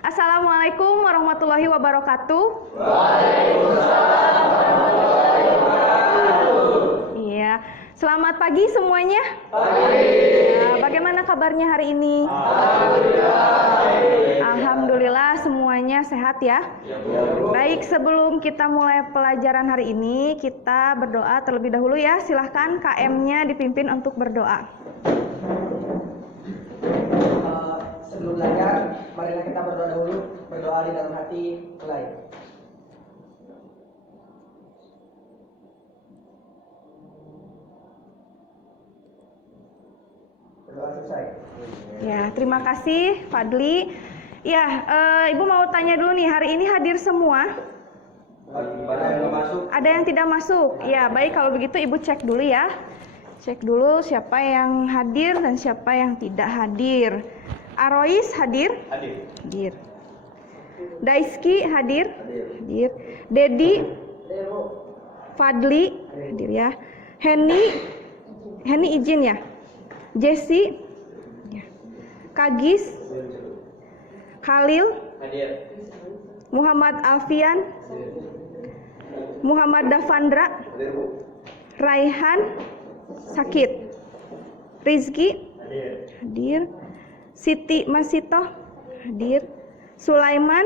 Assalamualaikum warahmatullahi wabarakatuh. Waalaikumsalam warahmatullahi wabarakatuh. Iya, selamat pagi semuanya. Pagi. Bagaimana kabarnya hari ini? Alhamdulillah semuanya sehat ya. Baik, sebelum kita mulai pelajaran hari ini, kita berdoa terlebih dahulu ya. Silahkan KM-nya dipimpin untuk berdoa. Sebelum belajar, marilah kita berdoa dahulu. Berdoa di dalam hati, mulai. Berdoa selesai. Ya, terima kasih Fadli. Ya, Ibu mau tanya dulu nih, hari ini hadir semua? Ada yang tidak masuk? Ya, baik kalau begitu Ibu cek dulu ya. Cek dulu siapa yang hadir dan siapa yang tidak hadir. Arois hadir? Hadir. Daiski hadir? Hadir. Dedi? Fadli? Hadir ya. Henny izin ya? Jesse? Ya. Kagis? Khalil? Hadir. Muhammad Alfian? Muhammad Davandra? Raihan? Sakit. Rizky? Hadir. Siti Masito? Hadir. Sulaiman?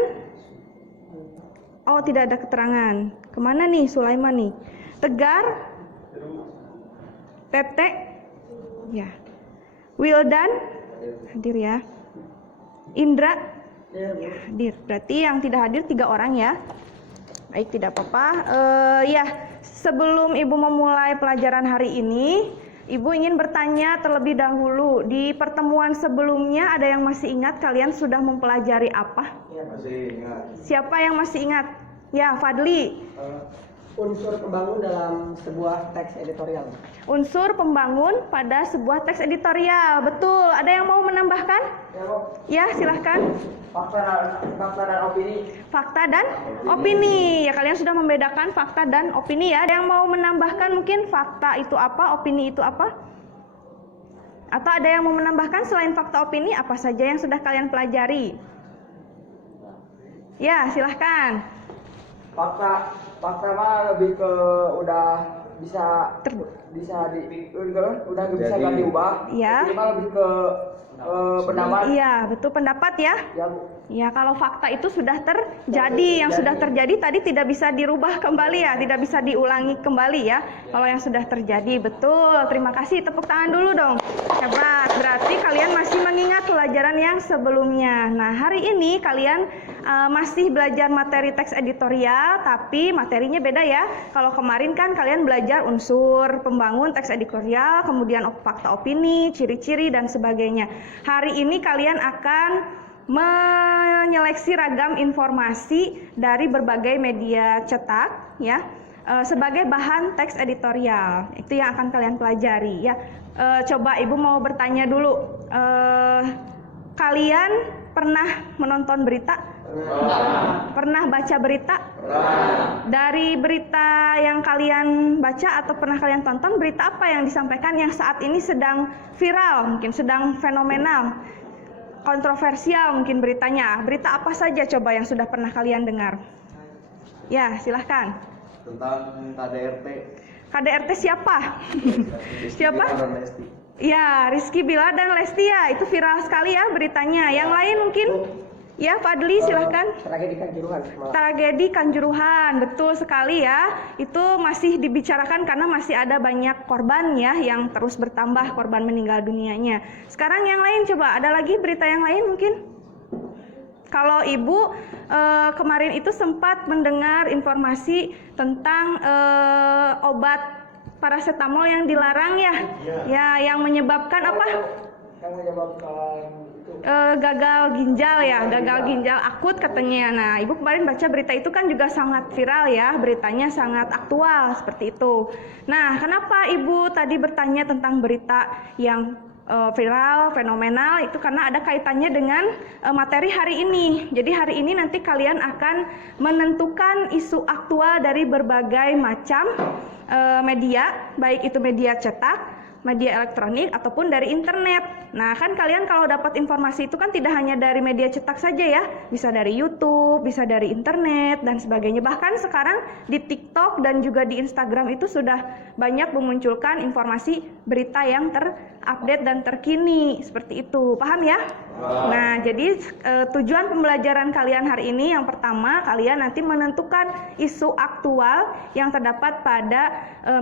Oh, tidak ada keterangan. Kemana nih Sulaiman nih? Tegar? Tete? Ya. Wildan? Hadir ya. Indra? Hadir. Berarti yang tidak hadir 3 orang ya. Baik, tidak apa-apa. Ya, sebelum Ibu memulai pelajaran hari ini, Ibu ingin bertanya terlebih dahulu. Di pertemuan sebelumnya ada yang masih ingat kalian sudah mempelajari apa? Masih ingat. Siapa yang masih ingat? Ya, Fadli. Unsur pembangun dalam sebuah teks editorial. Unsur pembangun pada sebuah teks editorial. Betul. Ada yang mau menambahkan? Ya, Bu. Ya, silahkan. Fakta dan opini. Fakta dan opini. Ya, kalian sudah membedakan fakta dan opini ya. Ada yang mau menambahkan mungkin fakta itu apa, opini itu apa? Atau ada yang mau menambahkan selain fakta opini, apa saja yang sudah kalian pelajari? Ya, silahkan. Fakta mah lebih ke udah bisa diubah. Iya. Ini mah lebih ke pendapat. Iya, betul, pendapat ya. Ya, Bu. Ya, kalau fakta itu sudah terjadi, yang sudah terjadi tadi tidak bisa dirubah kembali ya, tidak bisa diulangi kembali ya. Kalau yang sudah terjadi, betul. Terima kasih, tepuk tangan dulu dong. Hebat, berarti kalian masih mengingat pelajaran yang sebelumnya. Nah, hari ini kalian masih belajar materi teks editorial, tapi materinya beda ya. Kalau kemarin kan kalian belajar unsur pembangun teks editorial, kemudian fakta opini, ciri-ciri dan sebagainya. Hari ini kalian akan menyeleksi ragam informasi dari berbagai media cetak ya sebagai bahan teks editorial. Itu yang akan kalian pelajari ya. Coba Ibu mau bertanya dulu, kalian pernah menonton berita? Pernah baca berita? Dari berita yang kalian baca atau pernah kalian tonton, berita apa yang disampaikan yang saat ini sedang viral, mungkin sedang fenomenal, kontroversial mungkin beritanya? Berita apa saja coba yang sudah pernah kalian dengar? Ya, silahkan. Tentang KDRT. KDRT siapa? Siapa? Ya, Rizky Bilar dan Lesti ya, itu viral sekali ya beritanya. Yang lain mungkin? Ya, Fadli silahkan. Tragedi Kanjuruhan. Tragedi Kanjuruhan, betul sekali ya. Itu masih dibicarakan karena masih ada banyak korban ya yang terus bertambah korban meninggal dunianya. Sekarang yang lain coba, ada lagi berita yang lain mungkin? Kalau Ibu kemarin itu sempat mendengar informasi tentang obat paracetamol yang dilarang ya. Ya, yang menyebabkan apa? Yang menyebabkan gagal ginjal ya, gagal ginjal akut katanya. Nah, Ibu kemarin baca berita itu kan juga sangat viral ya, beritanya sangat aktual seperti itu. Nah, kenapa Ibu tadi bertanya tentang berita yang viral, fenomenal? Itu karena ada kaitannya dengan materi hari ini. Jadi hari ini nanti kalian akan menentukan isu aktual dari berbagai macam media, baik itu media cetak media elektronik ataupun dari internet. Nah, kan kalian kalau dapat informasi itu kan tidak hanya dari media cetak saja ya, bisa dari YouTube, bisa dari internet dan sebagainya. Bahkan sekarang di TikTok dan juga di Instagram itu sudah banyak memunculkan informasi berita yang terupdate dan terkini seperti itu. Paham ya? Nah, jadi tujuan pembelajaran kalian hari ini yang pertama, kalian nanti menentukan isu aktual yang terdapat pada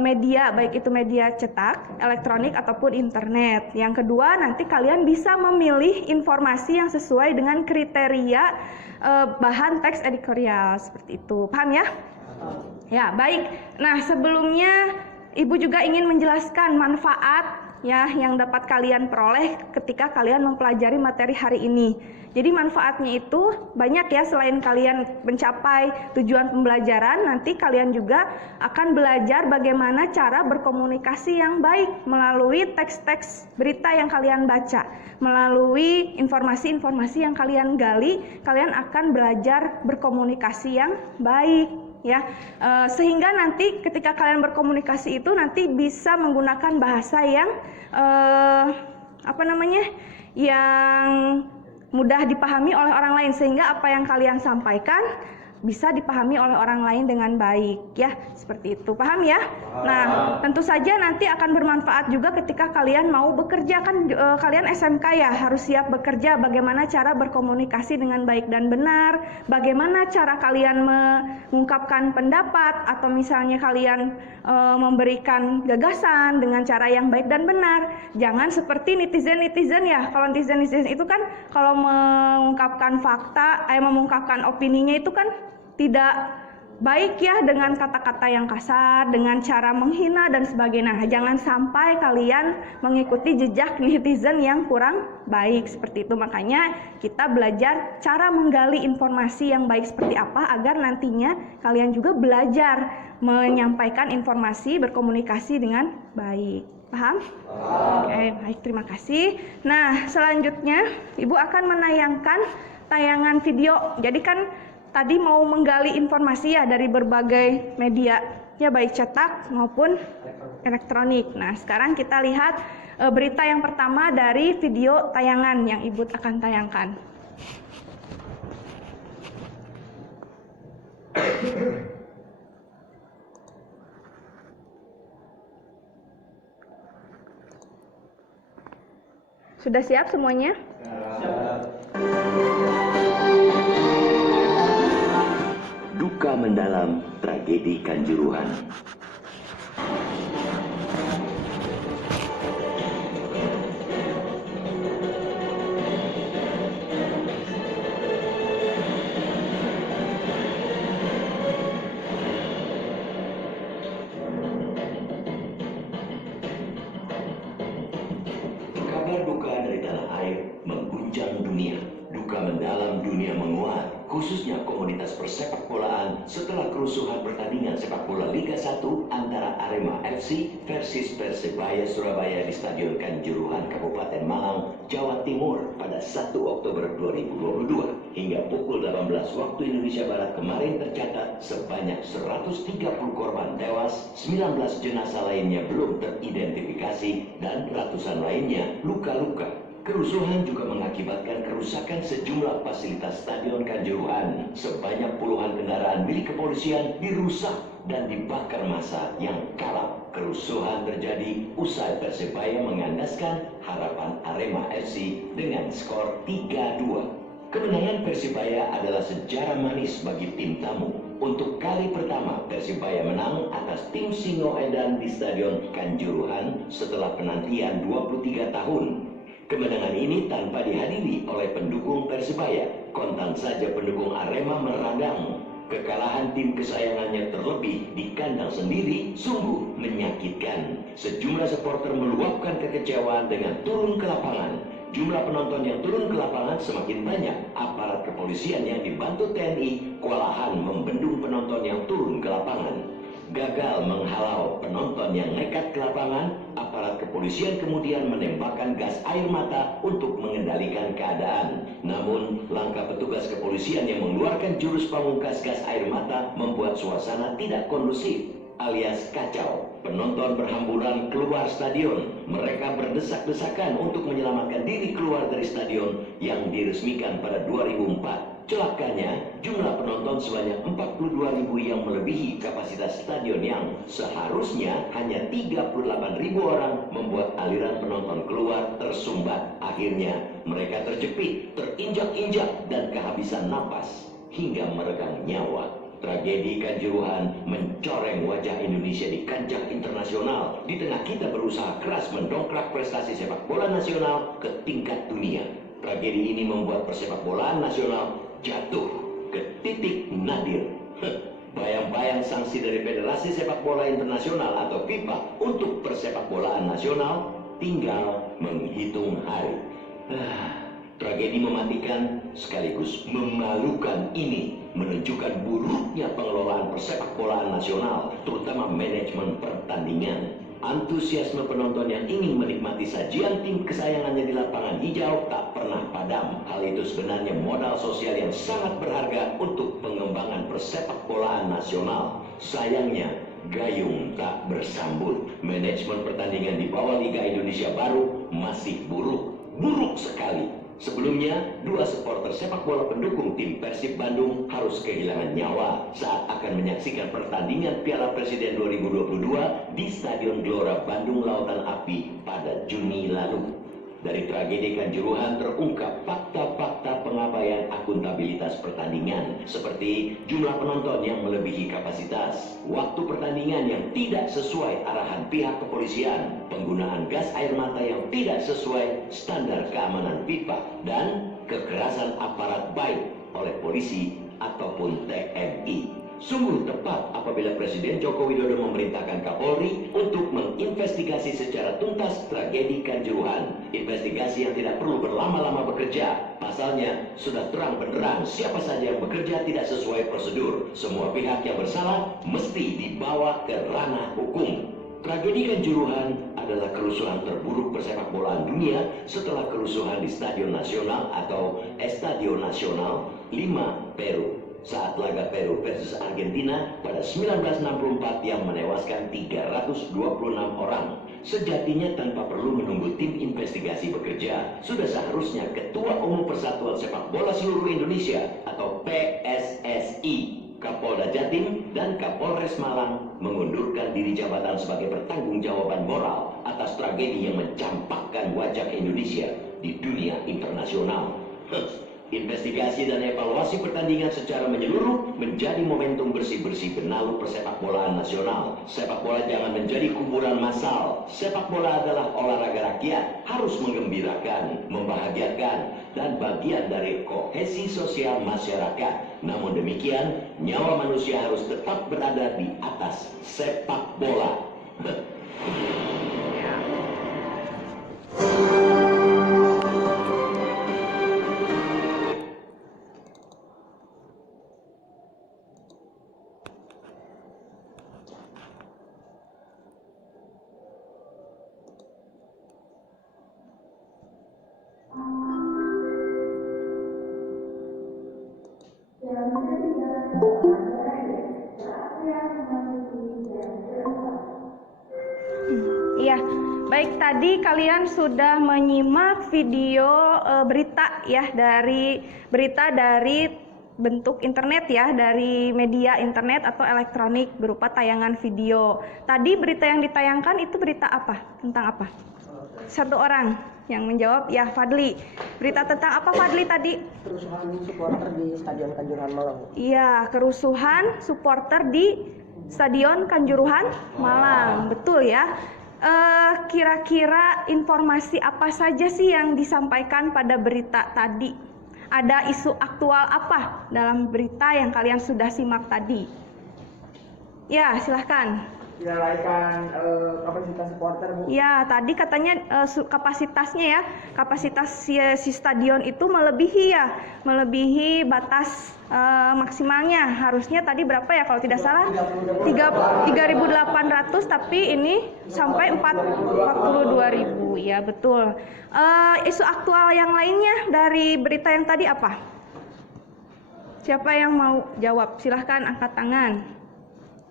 media, baik itu media cetak, elektronik ataupun internet. Yang kedua, nanti kalian bisa memilih informasi yang sesuai dengan kriteria bahan teks editorial seperti itu. Paham ya? Ya, baik. Nah, sebelumnya Ibu juga ingin menjelaskan manfaat ya yang dapat kalian peroleh ketika kalian mempelajari materi hari ini. Jadi manfaatnya itu banyak ya, selain kalian mencapai tujuan pembelajaran, nanti kalian juga akan belajar bagaimana cara berkomunikasi yang baik melalui teks-teks berita yang kalian baca, melalui informasi-informasi yang kalian gali, kalian akan belajar berkomunikasi yang baik. Ya, sehingga nanti ketika kalian berkomunikasi itu nanti bisa menggunakan bahasa yang yang mudah dipahami oleh orang lain, sehingga apa yang kalian sampaikan bisa dipahami oleh orang lain dengan baik ya, seperti itu. Paham ya? Nah, tentu saja nanti akan bermanfaat juga ketika kalian mau bekerja, kan kalian SMK ya, harus siap bekerja. Bagaimana cara berkomunikasi dengan baik dan benar, bagaimana cara kalian mengungkapkan pendapat, atau misalnya kalian memberikan gagasan dengan cara yang baik dan benar. Jangan seperti netizen-netizen ya. Kalau netizen-netizen itu kan kalau mengungkapkan fakta, mengungkapkan opininya itu kan tidak baik ya, dengan kata-kata yang kasar, dengan cara menghina dan sebagainya. Jangan sampai kalian mengikuti jejak netizen yang kurang baik seperti itu. Makanya kita belajar cara menggali informasi yang baik seperti apa, agar nantinya kalian juga belajar menyampaikan informasi, berkomunikasi dengan baik. Paham? Oke, baik, terima kasih. Nah, selanjutnya Ibu akan menayangkan tayangan video. Jadi kan tadi mau menggali informasi ya dari berbagai media, ya baik cetak maupun elektronik. Nah, sekarang kita lihat berita yang pertama dari video tayangan yang Ibu akan tayangkan. Sudah siap semuanya? Duka mendalam tragedi Kanjuruhan. Kabar duka dari tanah air mengguncang dunia. Duka mendalam dunia menguat, khususnya komunitas persepak bolaan setelah kerusuhan pertandingan sepak bola Liga 1 antara Arema FC versus Persebaya Surabaya di Stadion Kanjuruhan, Kabupaten Malang, Jawa Timur pada 1 Oktober 2022. Hingga pukul 18 waktu Indonesia Barat kemarin tercatat sebanyak 130 korban tewas, 19 jenazah lainnya belum teridentifikasi, dan ratusan lainnya luka-luka. Kerusuhan juga mengakibatkan kerusakan sejumlah fasilitas Stadion Kanjuruhan. Sebanyak puluhan kendaraan milik kepolisian dirusak dan dibakar massa yang kalap. Kerusuhan terjadi usai Persebaya mengandaskan harapan Arema FC dengan skor 3-2. Kemenangan Persebaya adalah sejarah manis bagi tim tamu. Untuk kali pertama Persebaya menang atas tim Singoedan di Stadion Kanjuruhan setelah penantian 23 tahun. Kemenangan ini tanpa dihadiri oleh pendukung Persebaya. Kontan saja pendukung Arema meradang. Kekalahan tim kesayangannya terlebih di kandang sendiri sungguh menyakitkan. Sejumlah supporter meluapkan kekecewaan dengan turun ke lapangan. Jumlah penonton yang turun ke lapangan semakin banyak. Aparat kepolisian yang dibantu TNI kewalahan membendung penonton yang turun ke lapangan. Gagal menghalau penonton yang nekat ke lapangan, aparat kepolisian kemudian menembakkan gas air mata untuk mengendalikan keadaan. Namun, langkah petugas kepolisian yang mengeluarkan jurus pamungkas gas air mata membuat suasana tidak kondusif. alias kacau. Penonton berhamburan keluar stadion. Mereka berdesak-desakan untuk menyelamatkan diri keluar dari stadion yang diresmikan pada 2004. Celakanya, jumlah penonton sebanyak 42.000 yang melebihi kapasitas stadion yang seharusnya hanya 38.000 orang membuat aliran penonton keluar tersumbat. Akhirnya, mereka terjepit, terinjak-injak, dan kehabisan napas hingga meregang nyawa. Tragedi Kanjuruhan mencoreng wajah Indonesia di kancah internasional di tengah kita berusaha keras mendongkrak prestasi sepak bola nasional ke tingkat dunia. Tragedi ini membuat persepakbolaan nasional jatuh ke titik nadir. Bayang-bayang sanksi dari Federasi Sepak Bola Internasional atau FIFA untuk persepakbolaan nasional tinggal menghitung hari. Tragedi mematikan sekaligus memalukan ini menunjukkan buruknya pengelolaan persepakbolaan nasional, terutama manajemen pertandingan. Antusiasme penonton yang ingin menikmati sajian tim kesayangannya di lapangan hijau tak pernah padam. Hal itu sebenarnya modal sosial yang sangat berharga untuk pengembangan persepakbolaan nasional. Sayangnya, gayung tak bersambut. Manajemen pertandingan di bawah Liga Indonesia baru masih buruk sekali. Sebelumnya, 2 supporter sepak bola pendukung tim Persib Bandung harus kehilangan nyawa saat akan menyaksikan pertandingan Piala Presiden 2022 di Stadion Gelora Bandung Lautan Api pada Juni lalu. Dari tragedi Kanjuruhan terungkap fakta-fakta pengabaian akuntabilitas pertandingan, seperti jumlah penonton yang melebihi kapasitas, waktu pertandingan yang tidak sesuai arahan pihak kepolisian, penggunaan gas air mata yang tidak sesuai standar keamanan FIFA, dan kekerasan aparat baik oleh polisi ataupun TNI. Sungguh tepat apabila Presiden Joko Widodo memerintahkan Kapolri untuk menginvestigasi secara tuntas tragedi Kanjuruhan. Investigasi yang tidak perlu berlama-lama bekerja. Pasalnya, sudah terang benderang siapa saja yang bekerja tidak sesuai prosedur. Semua pihak yang bersalah mesti dibawa ke ranah hukum. Tragedi Kanjuruhan adalah kerusuhan terburuk persepakbolaan dunia setelah kerusuhan di Stadion Nasional atau Estadio Nacional 5 Peru saat laga Peru versus Argentina pada 1964 yang menewaskan 326 orang. Sejatinya tanpa perlu menunggu tim investigasi bekerja, sudah seharusnya Ketua Umum Persatuan Sepak Bola Seluruh Indonesia atau PSSI, Kapolda Jatim dan Kapolres Malang mengundurkan diri jabatan sebagai pertanggungjawaban moral atas tragedi yang mencampakkan wajah Indonesia di dunia internasional. Investigasi dan evaluasi pertandingan secara menyeluruh menjadi momentum bersih-bersih benalu persepakbolaan nasional. Sepak bola jangan menjadi kuburan massal. Sepak bola adalah olahraga rakyat, harus menggembirakan, membahagiakan, dan bagian dari kohesi sosial masyarakat. Namun demikian, nyawa manusia harus tetap berada di atas sepak bola. Iya, baik, tadi kalian sudah menyimak video berita ya, dari berita dari bentuk internet ya, dari media internet atau elektronik berupa tayangan video. Tadi berita yang ditayangkan itu berita apa? Tentang apa? Satu orang yang menjawab, ya Fadli. Berita tentang apa Fadli tadi? Kerusuhan supporter di Stadion Kanjuruhan Malang. Iya, kerusuhan supporter di Stadion Kanjuruhan Malang, betul ya. Kira-kira informasi apa saja sih yang disampaikan pada berita tadi? Ada isu aktual apa dalam berita yang kalian sudah simak tadi? Ya, silahkan. Menaikkan kapasitas supporter, Bu. Ya, tadi katanya kapasitasnya ya, kapasitas si stadion itu melebihi batas maksimalnya. Harusnya tadi berapa ya kalau tidak salah? 3.800, tapi ini sampai 42.000. Ya, betul. Isu aktual yang lainnya dari berita yang tadi apa? Siapa yang mau jawab? Silahkan angkat tangan.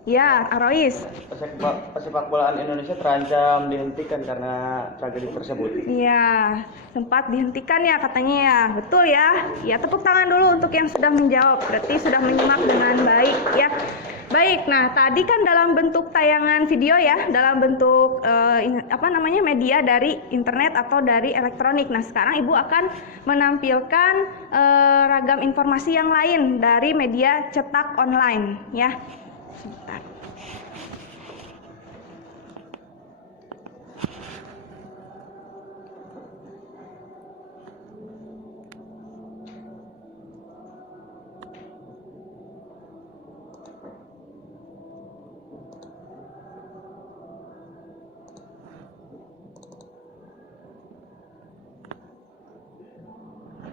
Ya, Arois. Pesepak bolaan Indonesia terancam dihentikan karena tragedi tersebut. Iya, sempat dihentikan ya katanya ya. Betul ya. Ya, tepuk tangan dulu untuk yang sudah menjawab. Berarti sudah menyimak dengan baik ya. Baik, nah tadi kan dalam bentuk tayangan video ya, dalam bentuk media dari internet atau dari elektronik. Nah, sekarang Ibu akan menampilkan ragam informasi yang lain dari media cetak online ya. Sebentar.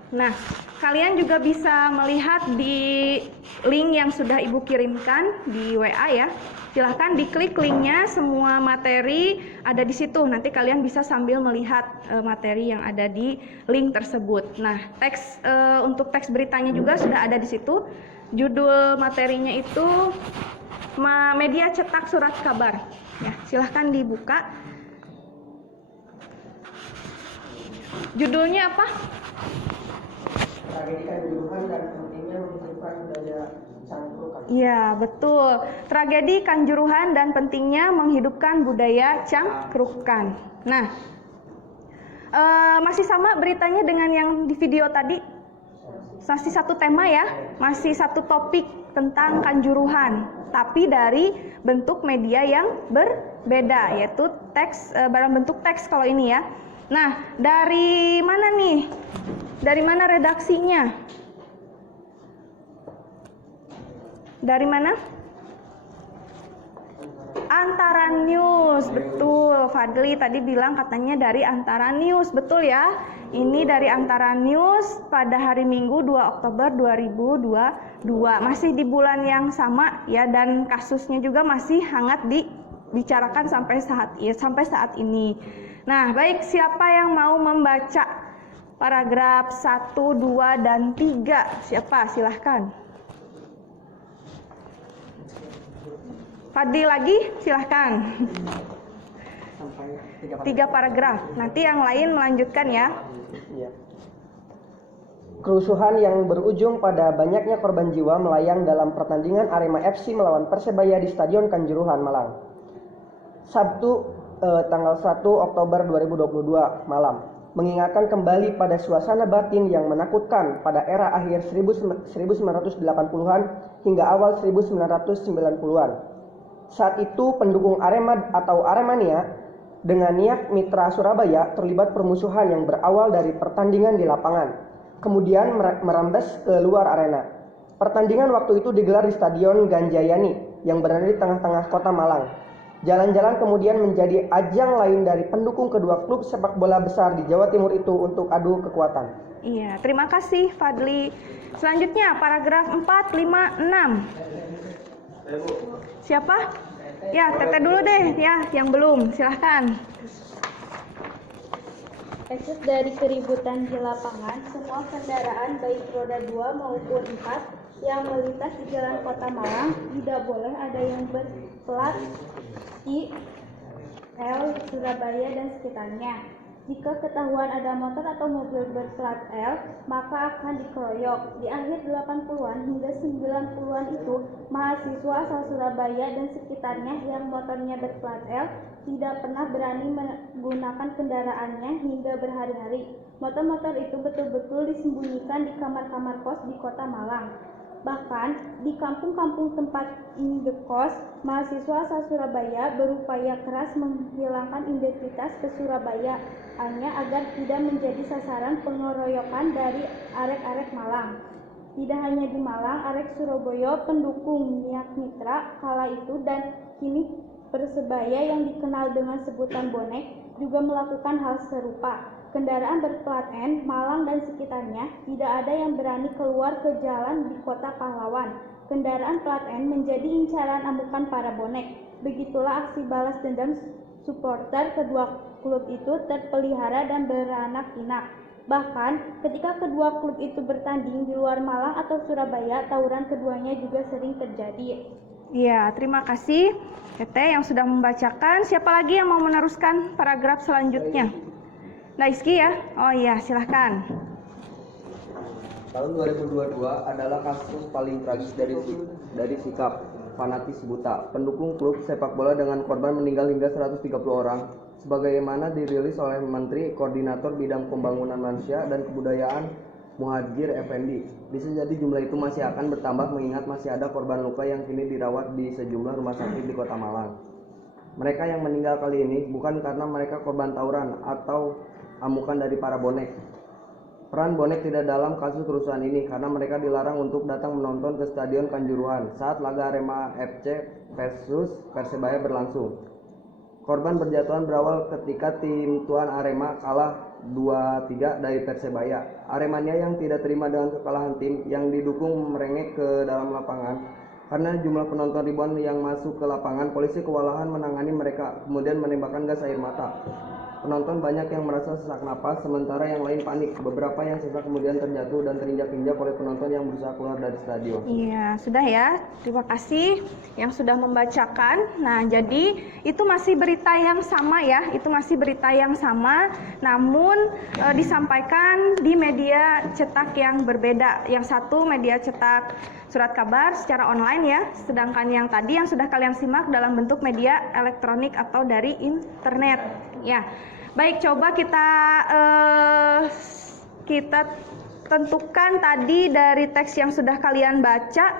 Nah, kalian juga bisa melihat di link yang sudah Ibu kirimkan di WA ya. Silahkan diklik linknya, semua materi ada di situ. Nanti kalian bisa sambil melihat materi yang ada di link tersebut. Nah, untuk teks beritanya juga sudah ada di situ. Judul materinya itu media cetak surat kabar. Ya, silahkan dibuka. Judulnya apa? Tragedi Kanjuruhan dan pentingnya menghidupkan budaya cangkrukan. Iya, betul. Tragedi Kanjuruhan dan pentingnya menghidupkan budaya cangkrukan. Nah, masih sama beritanya dengan yang di video tadi? Masih satu tema ya, masih satu topik tentang Kanjuruhan, tapi dari bentuk media yang berbeda, yaitu teks, dalam bentuk teks kalau ini ya. Nah, dari mana nih? Dari mana redaksinya? Dari mana? Antara News, betul. Fadli tadi bilang katanya dari Antara News, betul ya. Ini dari Antara News pada hari Minggu 2 Oktober 2022. Masih di bulan yang sama ya, dan kasusnya juga masih hangat dibicarakan sampai saat ini. Nah, baik, siapa yang mau membaca paragraf 1, 2, dan 3? Siapa? Silahkan. Fadli lagi, silahkan. Sampai 3 paragraf. Nanti yang lain melanjutkan ya. Iya. Kerusuhan yang berujung pada banyaknya korban jiwa melayang dalam pertandingan Arema FC melawan Persebaya di Stadion Kanjuruhan, Malang. Sabtu tanggal 1 Oktober 2022 malam, mengingatkan kembali pada suasana batin yang menakutkan pada era akhir 1980-an hingga awal 1990-an. Saat itu pendukung Arema atau Aremania dengan niat Mitra Surabaya terlibat permusuhan yang berawal dari pertandingan di lapangan, kemudian merambas ke luar arena. Pertandingan waktu itu digelar di Stadion Ganjayani yang berada di tengah-tengah kota Malang. Jalan-jalan kemudian menjadi ajang lain dari pendukung kedua klub sepak bola besar di Jawa Timur itu untuk adu kekuatan. Iya, terima kasih Fadli. Selanjutnya paragraf 4, 5, 6. Siapa? Ya, Teteh dulu deh ya, yang belum. Silahkan. Exit dari keributan di lapangan, semua kendaraan baik roda 2 maupun 4 yang melintas di jalan kota Malang tidak boleh ada yang berplat I, L, Surabaya dan sekitarnya. Jika ketahuan ada motor atau mobil berplat L, maka akan dikeroyok. Di akhir 80-an hingga 90-an itu, mahasiswa asal Surabaya dan sekitarnya yang motornya berplat L tidak pernah berani menggunakan kendaraannya hingga berhari-hari. Motor-motor itu betul-betul disembunyikan di kamar-kamar kos di kota Malang. Bahkan di kampung-kampung tempat indekos, mahasiswa asal Surabaya berupaya keras menghilangkan identitas kesurabayaannya agar tidak menjadi sasaran pengeroyokan dari arek-arek Malang. Tidak hanya di Malang, arek Surabaya pendukung Niat Mitra kala itu dan kini Persebaya yang dikenal dengan sebutan bonek juga melakukan hal serupa. Kendaraan berplat N, Malang dan sekitarnya tidak ada yang berani keluar ke jalan di kota pahlawan. Kendaraan plat N menjadi incaran amukan para bonek. Begitulah aksi balas dendam supporter kedua klub itu terpelihara dan beranak pinak. Bahkan ketika kedua klub itu bertanding di luar Malang atau Surabaya, tawuran keduanya juga sering terjadi. Iya, terima kasih Teteh yang sudah membacakan. Siapa lagi yang mau meneruskan paragraf selanjutnya? Daisky ya? Oh iya, silahkan. Tahun 2022 adalah kasus paling tragis dari sikap fanatis buta pendukung klub sepak bola dengan korban meninggal hingga 130 orang. Sebagaimana dirilis oleh Menteri Koordinator Bidang Pembangunan Manusia dan Kebudayaan Muhadjir Effendi. Bisa jadi jumlah itu masih akan bertambah mengingat masih ada korban luka yang kini dirawat di sejumlah rumah sakit di Kota Malang. Mereka yang meninggal kali ini bukan karena mereka korban tawuran atau amukan dari para bonek. Peran bonek tidak dalam kasus kerusuhan ini karena mereka dilarang untuk datang menonton ke Stadion Kanjuruhan saat laga Arema FC versus Persebaya berlangsung. Korban berjatuhan berawal ketika tim tuan Arema kalah 2-3 dari Persebaya. Aremania yang tidak terima dengan kekalahan tim yang didukung merengek ke dalam lapangan. Karena jumlah penonton ribuan yang masuk ke lapangan, polisi kewalahan menangani mereka, kemudian menembakkan gas air mata. Penonton banyak yang merasa sesak napas, sementara yang lain panik. Beberapa yang sesak kemudian terjatuh dan terinjak-injak oleh penonton yang berusaha keluar dari stadion. Iya, sudah ya. Terima kasih yang sudah membacakan. Nah, jadi itu masih berita yang sama ya. Itu masih berita yang sama, namun disampaikan di media cetak yang berbeda. Yang satu media cetak surat kabar secara online ya, sedangkan yang tadi yang sudah kalian simak dalam bentuk media elektronik atau dari internet. Ya, baik, coba kita tentukan tadi dari teks yang sudah kalian baca,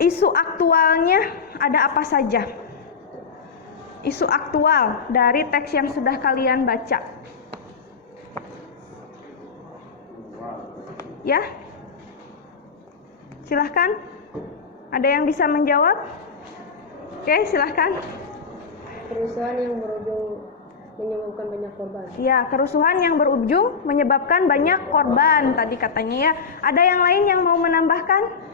isu aktualnya ada apa saja? Isu aktual dari teks yang sudah kalian baca. Ya, silahkan. Ada yang bisa menjawab? Oke, silahkan. Kerusuhan yang berujung menyebabkan banyak korban. Ya, kerusuhan yang berujung menyebabkan banyak korban tadi katanya ya. Ada yang lain yang mau menambahkan?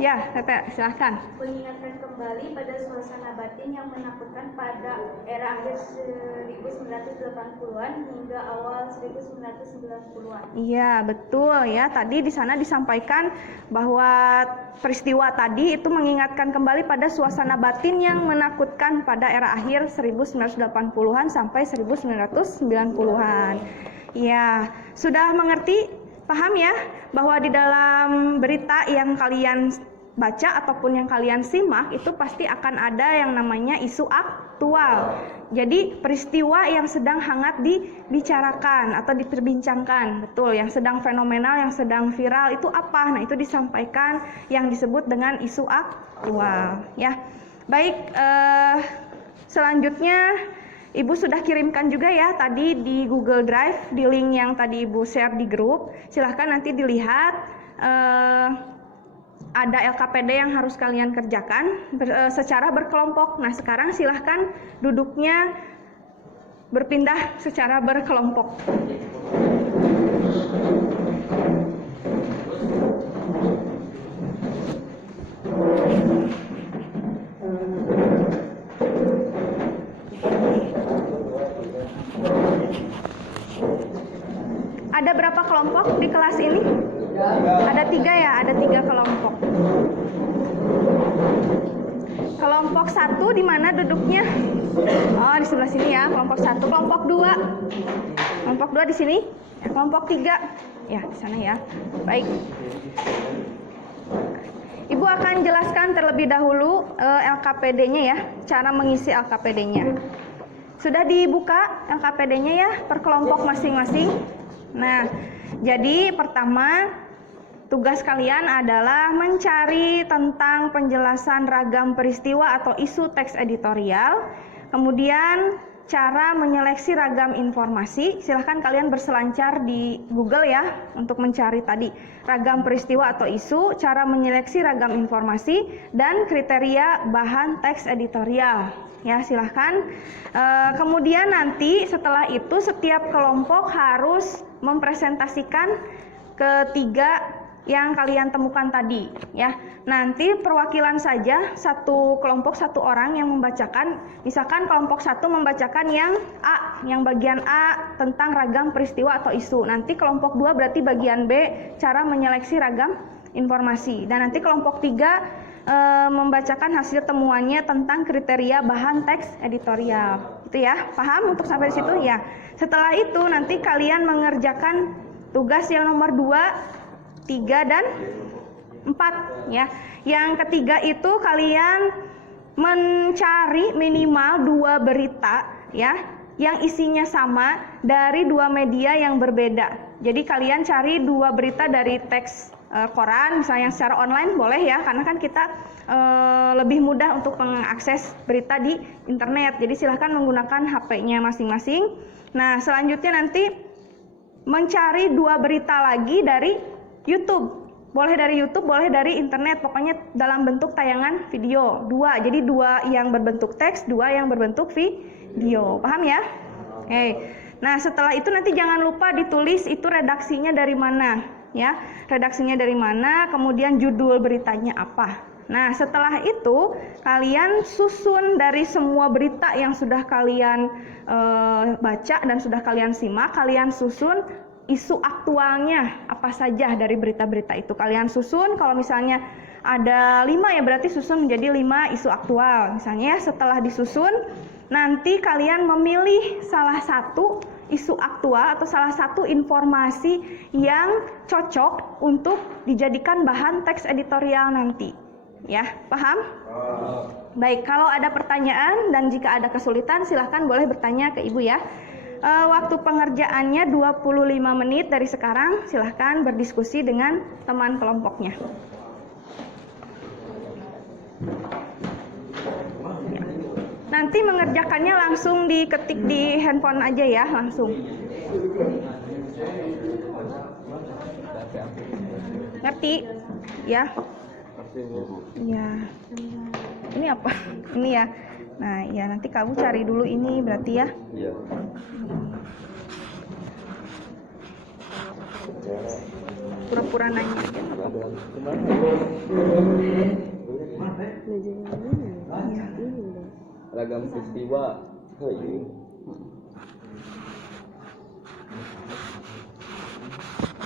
Ya, Tete, silahkan. Mengingatkan kembali pada suasana batin yang menakutkan pada era akhir 1980-an hingga awal 1990-an. Iya, betul ya. Tadi di sana disampaikan bahwa peristiwa tadi itu mengingatkan kembali pada suasana batin yang menakutkan pada era akhir 1980-an sampai 1990-an. Iya, sudah mengerti? Paham ya bahwa di dalam berita yang kalian baca ataupun yang kalian simak itu pasti akan ada yang namanya isu aktual. Jadi peristiwa yang sedang hangat dibicarakan atau diperbincangkan, betul, yang sedang fenomenal, yang sedang viral itu apa? Nah, itu disampaikan yang disebut dengan isu aktual ya. Baik, selanjutnya Ibu sudah kirimkan juga ya tadi di Google Drive, di link yang tadi Ibu share di grup. Silahkan nanti dilihat, ada LKPD yang harus kalian kerjakan secara berkelompok. Nah, sekarang silahkan duduknya berpindah secara berkelompok. Ada berapa kelompok di kelas ini? Ada 3 ya, ada 3 kelompok. Kelompok 1 di mana duduknya? Oh, di sebelah sini ya, kelompok 1. Kelompok 2. Kelompok 2 di sini. Kelompok 3. Ya, di sana ya. Baik. Ibu akan jelaskan terlebih dahulu LKPD-nya ya, cara mengisi LKPD-nya. Sudah dibuka LKPD-nya ya, per kelompok masing-masing. Nah, jadi pertama tugas kalian adalah mencari tentang penjelasan ragam peristiwa atau isu teks editorial. Kemudian cara menyeleksi ragam informasi. Silahkan kalian berselancar di Google ya untuk mencari tadi ragam peristiwa atau isu, cara menyeleksi ragam informasi, dan kriteria bahan teks editorial. Ya, silahkan. Kemudian nanti setelah itu setiap kelompok harus mempresentasikan ketiga yang kalian temukan tadi ya. Nanti perwakilan saja satu kelompok satu orang yang membacakan. Misalkan kelompok 1 membacakan yang A, yang bagian A tentang ragam peristiwa atau isu. Nanti kelompok 2 berarti bagian B, cara menyeleksi ragam informasi. Dan nanti kelompok 3 membacakan hasil temuannya tentang kriteria bahan teks editorial. Itu ya, paham untuk sampai di situ ya. Setelah itu nanti kalian mengerjakan tugas yang nomor 2, 3 dan 4 ya. Yang ketiga itu kalian mencari minimal 2 berita ya yang isinya sama dari 2 media yang berbeda. Jadi kalian cari 2 berita dari teks koran misalnya secara online boleh ya, karena kan kita lebih mudah untuk mengakses berita di internet. Jadi silahkan menggunakan HP-nya masing-masing. Nah selanjutnya nanti mencari 2 berita lagi dari YouTube. Boleh dari YouTube, boleh dari internet, pokoknya dalam bentuk tayangan video. 2, jadi 2 yang berbentuk teks, 2 yang berbentuk video. Paham ya? Oke. Nah setelah itu nanti jangan lupa ditulis itu redaksinya dari mana. Ya, redaksinya dari mana, kemudian judul beritanya apa. Nah, setelah itu kalian susun dari semua berita yang sudah kalian baca dan sudah kalian simak, kalian susun isu aktualnya apa saja dari berita-berita itu. Kalian susun, kalau misalnya ada 5 ya berarti susun menjadi 5 isu aktual. Misalnya setelah disusun, nanti kalian memilih salah satu isu aktual atau salah satu informasi yang cocok untuk dijadikan bahan teks editorial nanti. Ya, paham? Baik, kalau ada pertanyaan dan jika ada kesulitan silahkan boleh bertanya ke Ibu ya. Waktu pengerjaannya 25 menit dari sekarang, silahkan berdiskusi dengan teman kelompoknya. Nanti mengerjakannya langsung diketik di handphone aja ya, langsung. Ngerti? Ya. Ya. Ini apa? Ini ya. Nah, ya nanti kamu cari dulu ini berarti ya. Iya. Pura-pura nanya aja. Ragam peristiwa.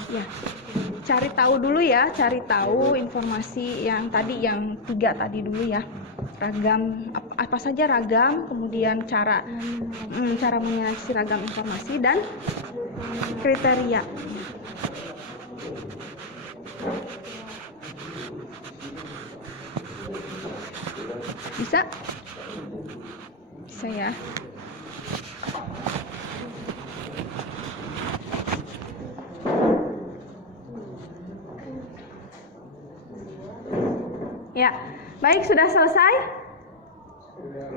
Ya, cari tahu dulu ya, cari tahu informasi yang tadi, yang 3 tadi dulu ya. Ragam apa saja ragam, kemudian cara menyeleksi ragam informasi dan kriteria. Bisa? Bisa ya. Ya, baik, sudah selesai?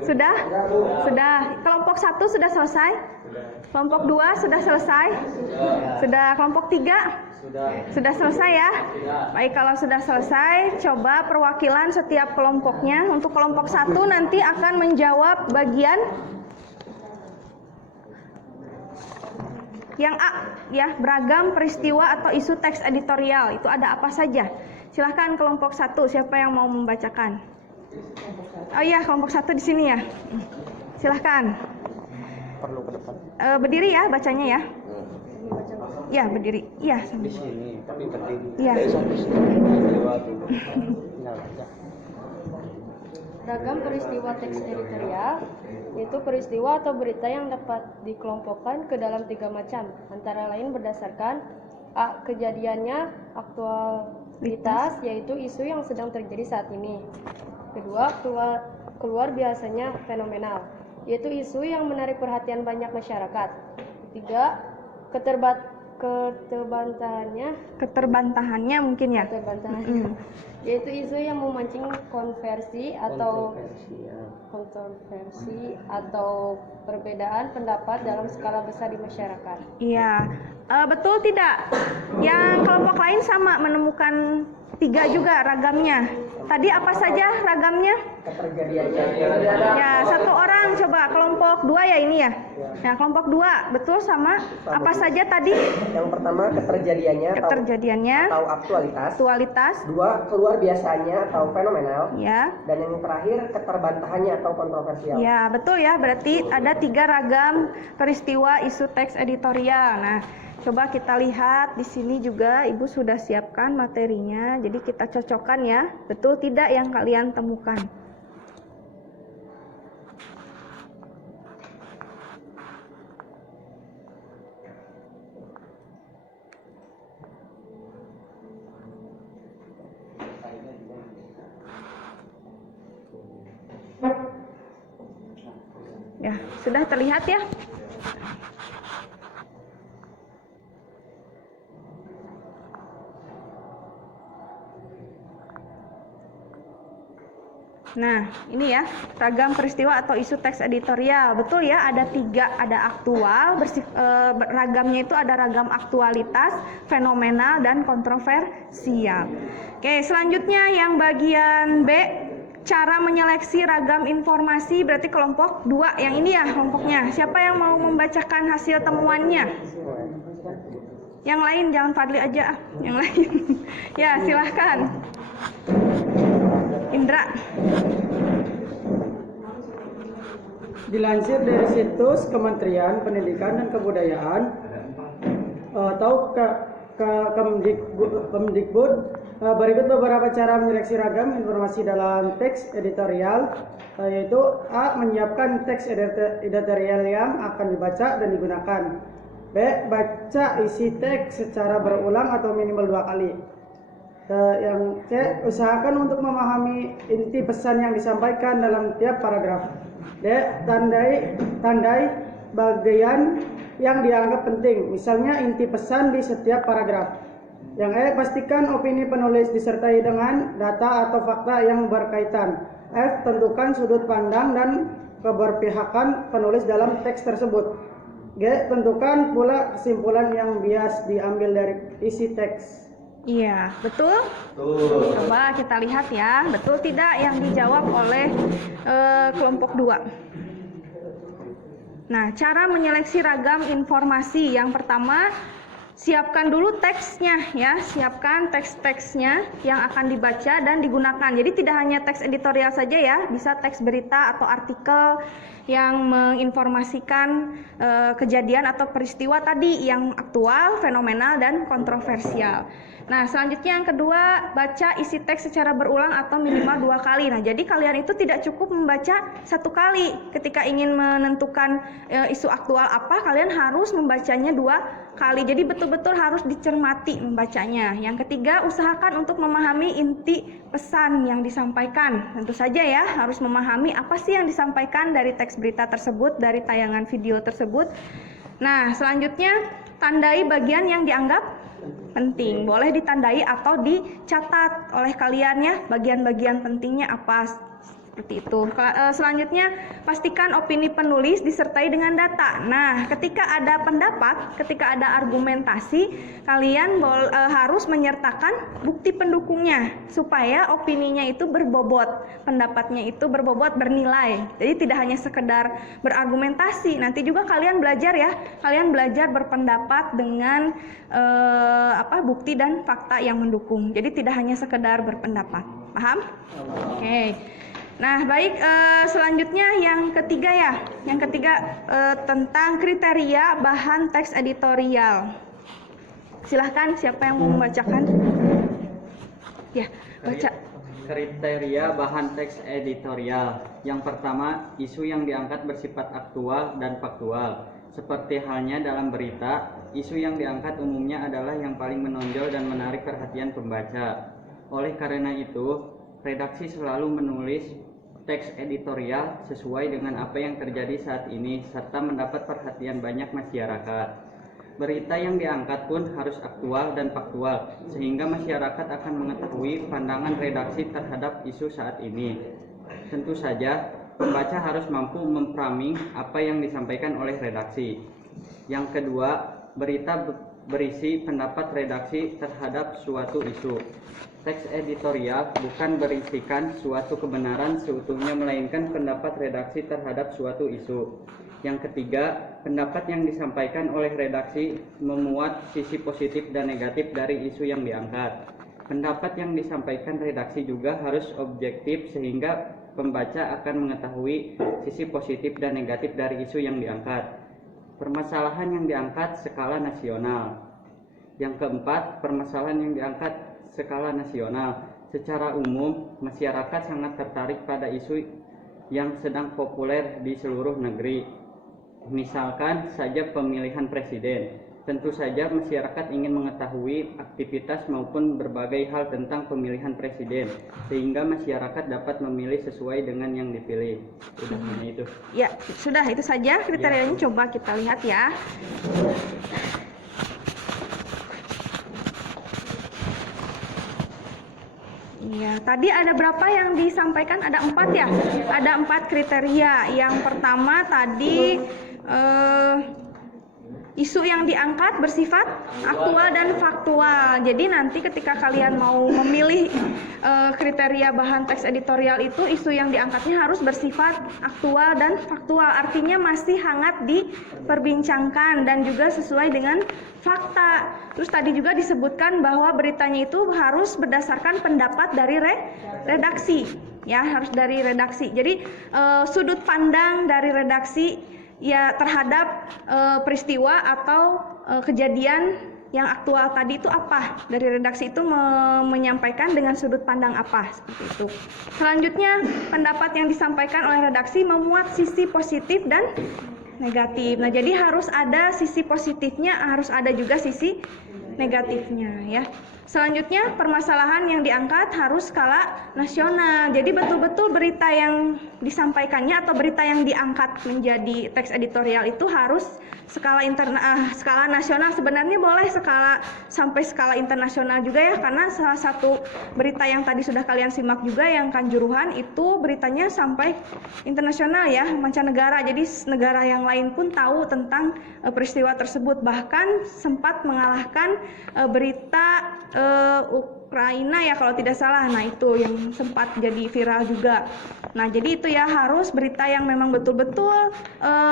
Sudah? Sudah. Kelompok 1 sudah selesai? Kelompok 2 sudah selesai? Sudah. Kelompok 3? Sudah selesai ya? Baik, kalau sudah selesai, coba perwakilan setiap kelompoknya. Untuk kelompok 1 nanti akan menjawab bagian yang A, ya, beragam peristiwa atau isu teks editorial. Itu ada apa saja? Silahkan kelompok 1, siapa yang mau membacakan? Oh iya, kelompok 1 di sini ya. Silahkan. Perlu ke depan. Berdiri ya bacanya ya. Ya, berdiri. Iya, Di sini, tapi berdiri. Iya. Ragam peristiwa teks editorial yaitu peristiwa atau berita yang dapat dikelompokkan ke dalam 3 macam, antara lain berdasarkan A. Kejadiannya, aktualitas, yaitu isu yang sedang terjadi saat ini. Kedua, keluar biasanya fenomenal, yaitu isu yang menarik perhatian banyak masyarakat. Ketiga, keterbantahannya mungkin ya. Yaitu isu yang memancing kontroversi atau perbedaan pendapat dalam skala besar di masyarakat. Iya, betul tidak? Yang kelompok lain sama menemukan 3 juga ragamnya. Tadi apa saja ragamnya? Keterjadian. Ya, 1 orang coba, kelompok 2 ya ini ya. Nah, kelompok 2, betul sama apa saja tadi? Yang pertama keterjadiannya Keterjadiannya, atau aktualitas. aktualitas, 2, keluar biasanya atau fenomenal. ya. Dan yang terakhir keterbantahannya atau kontroversial. Ya, betul ya. Berarti ada 3 ragam peristiwa isu teks editorial. Nah, coba kita lihat di sini juga Ibu sudah siapkan materinya. Jadi kita cocokkan ya. Betul tidak yang kalian temukan? Ya, sudah terlihat ya? Nah, ini ya, ragam peristiwa atau isu teks editorial. Betul ya, ada 3, ada aktual, ragamnya itu ada ragam aktualitas, fenomenal, dan kontroversial. Oke, selanjutnya yang bagian B, cara menyeleksi ragam informasi, berarti kelompok 2. Yang ini ya kelompoknya. Siapa yang mau membacakan hasil temuannya? Yang lain, jangan Fadli aja, yang lain. Ya, silahkan. Indra. Dilansir dari situs Kementerian Pendidikan dan Kebudayaan atau Kemdikbud, berikut beberapa cara menyeleksi ragam informasi dalam teks editorial, yaitu A. Menyiapkan teks editorial yang akan dibaca dan digunakan. B. Baca isi teks secara berulang atau minimal 2 kali. Yang C. Usahakan untuk memahami inti pesan yang disampaikan dalam tiap paragraf. D. Tandai bagian yang dianggap penting, misalnya inti pesan di setiap paragraf. Yang E. Pastikan opini penulis disertai dengan data atau fakta yang berkaitan. F. Tentukan sudut pandang dan keberpihakan penulis dalam teks tersebut. G. Tentukan pula kesimpulan yang bias diambil dari isi teks. Iya, betul? Betul. Coba kita lihat ya, betul tidak yang dijawab oleh kelompok 2. Nah, cara menyeleksi ragam informasi. Yang pertama, siapkan dulu teksnya ya, siapkan teks-teksnya yang akan dibaca dan digunakan. Jadi tidak hanya teks editorial saja ya, bisa teks berita atau artikel yang menginformasikan kejadian atau peristiwa tadi yang aktual, fenomenal, dan kontroversial. Nah, selanjutnya yang kedua, baca isi teks secara berulang atau minimal 2 kali. Nah, jadi kalian itu tidak cukup membaca 1 kali. Ketika ingin menentukan isu aktual apa, kalian harus membacanya 2 kali. Jadi betul-betul harus dicermati membacanya. Yang ketiga, usahakan untuk memahami inti pesan yang disampaikan. Tentu saja ya, harus memahami apa sih yang disampaikan dari teks berita tersebut, dari tayangan video tersebut. Nah, selanjutnya, tandai bagian yang dianggap penting. Boleh ditandai atau dicatat oleh kalian ya, bagian-bagian pentingnya apa. Seperti itu. Selanjutnya, pastikan opini penulis disertai dengan data. Nah, ketika ada pendapat, ketika ada argumentasi, kalian harus menyertakan bukti pendukungnya supaya opininya itu berbobot, pendapatnya itu berbobot, bernilai. Jadi tidak hanya sekedar berargumentasi. Nanti juga kalian belajar ya, kalian belajar berpendapat dengan bukti dan fakta yang mendukung. Jadi tidak hanya sekedar berpendapat. Paham? Oke. Nah, baik, selanjutnya yang ketiga ya. Yang ketiga tentang kriteria bahan teks editorial. Silahkan, siapa yang mau membacakan? Ya, baca. Kriteria bahan teks editorial. Yang pertama, isu yang diangkat bersifat aktual dan faktual. Seperti halnya dalam berita, isu yang diangkat umumnya adalah yang paling menonjol dan menarik perhatian pembaca. Oleh karena itu, redaksi selalu menulis teks editorial sesuai dengan apa yang terjadi saat ini serta mendapat perhatian banyak masyarakat. Berita yang diangkat pun harus aktual dan faktual sehingga masyarakat akan mengetahui pandangan redaksi terhadap isu saat ini. Tentu saja, pembaca harus mampu memframing apa yang disampaikan oleh redaksi. Yang kedua, berita berisi pendapat redaksi terhadap suatu isu. Teks editorial bukan berisikan suatu kebenaran seutuhnya, melainkan pendapat redaksi terhadap suatu isu. Yang ketiga, pendapat yang disampaikan oleh redaksi memuat sisi positif dan negatif dari isu yang diangkat. Pendapat yang disampaikan redaksi juga harus objektif sehingga pembaca akan mengetahui sisi positif dan negatif dari isu yang diangkat. Permasalahan yang diangkat skala nasional. Yang keempat, permasalahan yang diangkat skala nasional. Secara umum, masyarakat sangat tertarik pada isu yang sedang populer di seluruh negeri. Misalkan saja pemilihan presiden. Tentu saja masyarakat ingin mengetahui aktivitas maupun berbagai hal tentang pemilihan presiden, sehingga masyarakat dapat memilih sesuai dengan yang dipilih. Udah hanya itu. Ya, sudah itu saja kriterianya. Coba kita lihat ya. Iya, tadi ada berapa yang disampaikan? Ada 4 ya? Ada 4 kriteria. Yang pertama tadi isu yang diangkat bersifat aktual dan faktual. Jadi nanti ketika kalian mau memilih kriteria bahan teks editorial itu, isu yang diangkatnya harus bersifat aktual dan faktual. Artinya masih hangat diperbincangkan dan juga sesuai dengan fakta. Terus tadi juga disebutkan bahwa beritanya itu harus berdasarkan pendapat dari redaksi. Ya, harus dari redaksi. Jadi sudut pandang dari redaksi ya terhadap peristiwa atau kejadian yang aktual tadi itu apa, dari redaksi itu menyampaikan dengan sudut pandang apa, seperti itu. Selanjutnya, pendapat yang disampaikan oleh redaksi memuat sisi positif dan negatif. Nah, jadi harus ada sisi positifnya, harus ada juga sisi negatifnya ya. Selanjutnya, permasalahan yang diangkat harus skala nasional. Jadi betul-betul berita yang disampaikannya atau berita yang diangkat menjadi teks editorial itu harus skala nasional. Sebenarnya boleh sampai skala internasional juga ya, karena salah satu berita yang tadi sudah kalian simak juga yang Kanjuruhan itu beritanya sampai internasional ya, mancanegara. Jadi negara yang lain pun tahu tentang peristiwa tersebut, bahkan sempat mengalahkan berita Ukraina ya kalau tidak salah. Nah, itu yang sempat jadi viral juga. Nah, jadi itu ya, harus berita yang memang betul-betul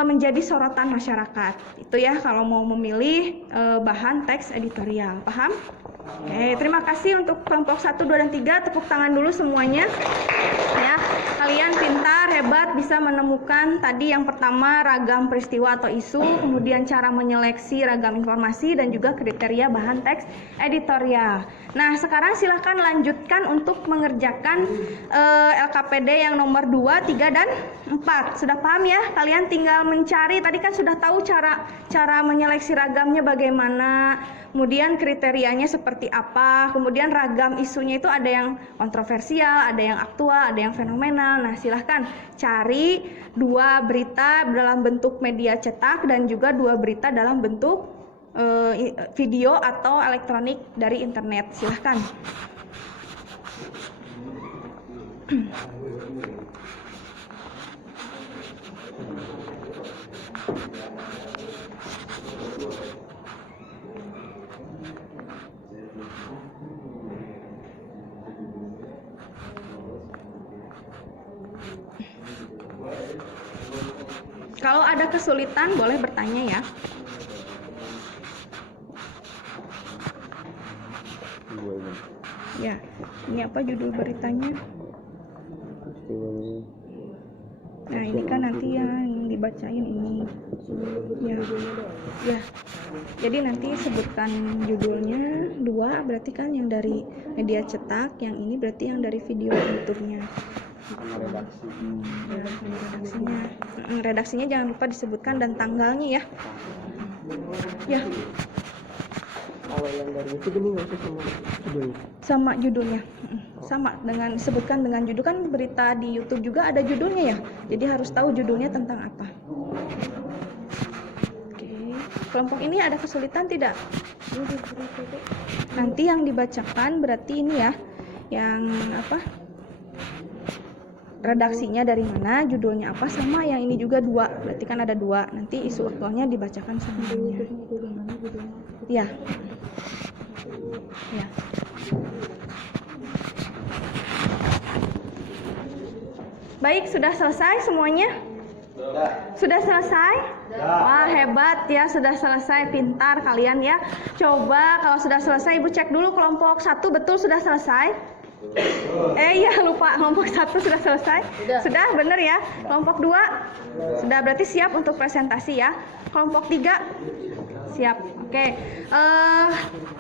menjadi sorotan masyarakat. Itu ya kalau mau memilih bahan teks editorial. Paham? Oke, terima kasih untuk kelompok 1, 2, dan 3. Tepuk tangan dulu semuanya. Ya, kalian pintar, hebat, bisa menemukan tadi yang pertama ragam peristiwa atau isu, kemudian cara menyeleksi ragam informasi, dan juga kriteria bahan teks editorial. Nah, sekarang silahkan lanjutkan untuk mengerjakan LKPD yang nomor 2, 3, dan 4. Sudah paham ya? Kalian tinggal mencari, tadi kan sudah tahu cara menyeleksi ragamnya bagaimana, kemudian kriterianya seperti apa, kemudian ragam isunya itu ada yang kontroversial, ada yang aktual, ada yang fenomenal. Nah, silahkan cari 2 berita dalam bentuk media cetak dan juga 2 berita dalam bentuk video atau elektronik dari internet. Silahkan. Kalau ada kesulitan boleh bertanya ya. Ya, ini apa judul beritanya? Nah, ini kan nanti yang dibacain ini. Ya. Jadi nanti sebutkan judulnya 2, berarti kan yang dari media cetak, yang ini berarti yang dari video YouTube-nya. Redaksinya jangan lupa disebutkan dan tanggalnya ya. Ya. Kalau yang dari YouTube ini nggak usah Sama judulnya. Sama dengan disebutkan dengan judul, kan berita di YouTube juga ada judulnya ya. Jadi harus tahu judulnya tentang apa. Oke. Kelompok ini ada kesulitan tidak? Nanti yang dibacakan berarti ini ya. Yang apa? Redaksinya dari mana, judulnya apa, sama yang ini juga 2, berarti kan ada 2. Nanti isu aktualnya dibacakan semuanya. Ya. Ya. Baik, sudah selesai semuanya? Sudah selesai? Wah, hebat ya, sudah selesai, pintar kalian ya. Coba kalau sudah selesai Ibu cek dulu kelompok 1 betul sudah selesai? Iya lupa, kelompok 1 sudah selesai? Sudah, bener ya. Kelompok 2 sudah, berarti siap untuk presentasi ya. Kelompok 3 siap. Oke.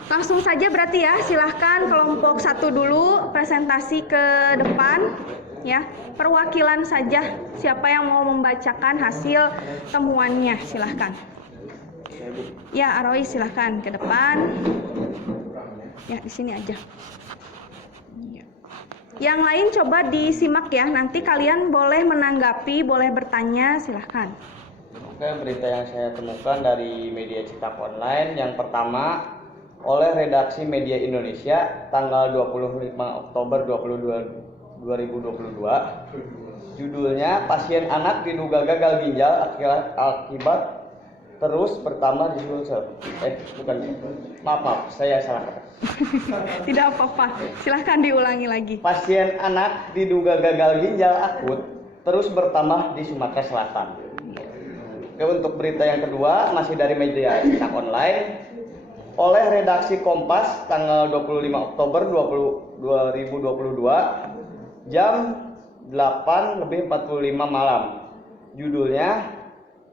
Langsung saja berarti ya, silahkan kelompok 1 dulu presentasi ke depan ya. Perwakilan saja, siapa yang mau membacakan hasil temuannya, silahkan. Ya, Aroy silahkan ke depan. Ya, di sini aja. Ya. Yang lain coba disimak ya, nanti kalian boleh menanggapi, boleh bertanya, silahkan. Oke, berita yang saya temukan dari media cetak online. Yang pertama, oleh redaksi Media Indonesia tanggal 25 Oktober 2022. Judulnya, pasien anak diduga gagal ginjal akibat terus bertambah di Sulsel. Maaf, saya salah. Tidak apa-apa, silahkan diulangi lagi. Pasien anak diduga gagal ginjal akut terus bertambah di Sumatera Selatan. Oke, untuk berita yang kedua masih dari media cetak online. Oleh redaksi Kompas tanggal 25 Oktober 2022 jam 8:45 malam. Judulnya,